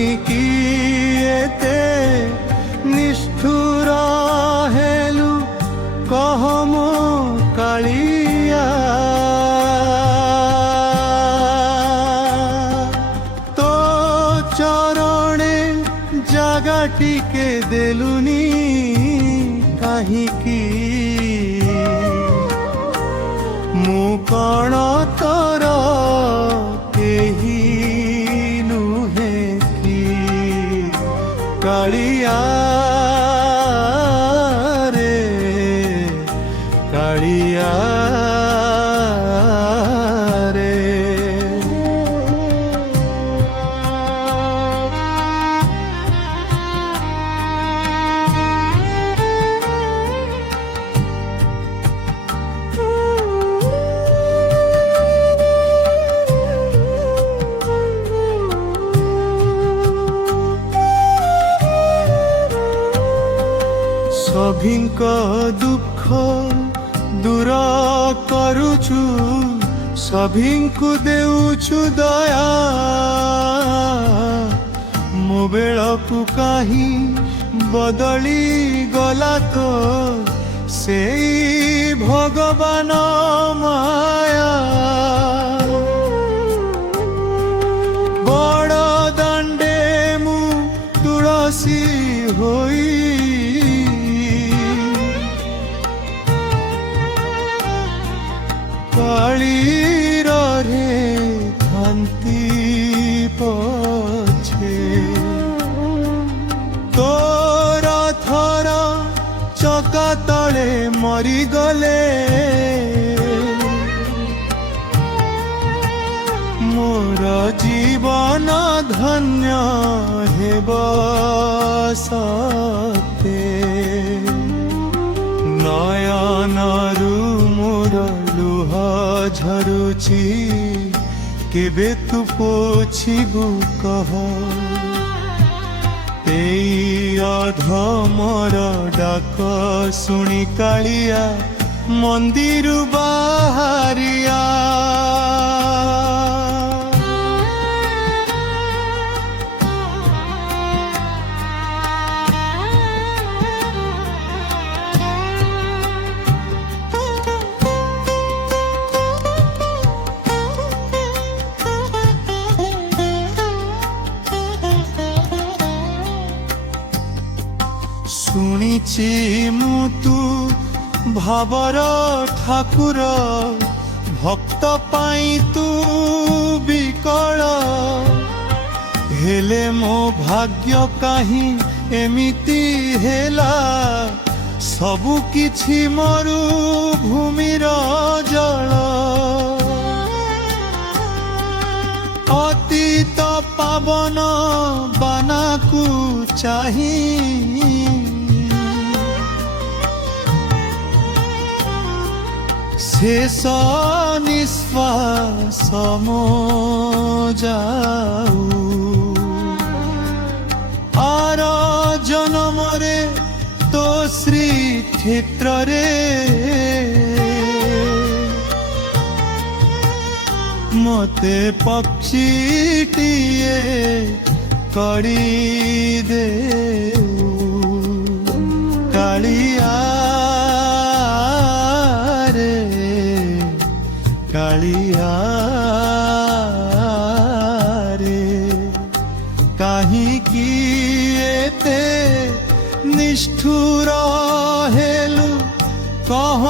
କାହିଁକି ଏତେ ନିଷ୍ଠୁର ହେଲୁ କହ ମୋ କାଳିଆ। ତୋ ଚରଣେ ଜାଗା ଟିକେ ଦେଲୁନି କାହିଁକି? ମୁଁ କଣ ତୋର କେହି ନୁହେଁ କି? କାଳିଆ ରେ କାଳିଆ ରେ। ସଭିଙ୍କ ଦୁଃଖ ଦୂର କରୁଛୁ, ସଭିଙ୍କୁ ଦେଉଛୁ ଦୟା। ମୋ ବେଳକୁ କାହିଁ ବଦଳି ଗଲା ତ ସେଇ ଭଗବାନ ମାୟା। ବଡ଼ ଦାଣ୍ଡେ ମୁଁ ତୁଳସୀ ହୋଇ କାଳିର ରେ ଥାନ୍ତି ପଛେ। ତୋର ଥର ଚକା ତଳେ ମରିଗଲେ ମୋର ଜୀବନ ଧନ୍ୟ ହେବ ସତେ। ନୟନରୁ ମୋର ଲୁହ ଝରୁଛି, କେବେ ତୁ ପୋଛିବୁ କହ? ଏଇ ଅଧମର ଡାକ ଶୁଣି କାଳିଆ ମନ୍ଦିରୁ ବାହାରିଆ। ଶୁଣିଛି ମୁଁ ତୁ ଭାବର ଠାକୁର, ଭକ୍ତ ପାଇଁ ତୁ ବିକଳ। ହେଲେ ମୋ ଭାଗ୍ୟ କାହିଁ ଏମିତି ହେଲା, ସବୁ କିଛି ମରୁଭୂମିର ଜଳ। ଅତୀତ ପାବନ ବାନାକୁ ଚାହିଁ ଶେଷ ନିଶ୍ୱାସ ମୋ ଯାଉ। ଆର ଜନମରେ ତୋ ଶ୍ରୀକ୍ଷେତ୍ରରେ ମତେ ପକ୍ଷୀଟିଏ କରିଦେଉ କାଳିଆ ରେ କାଳିଆ ରେ। କାହିଁକି ଏତେ ନିଷ୍ଠୁର ହେଲୁ କହ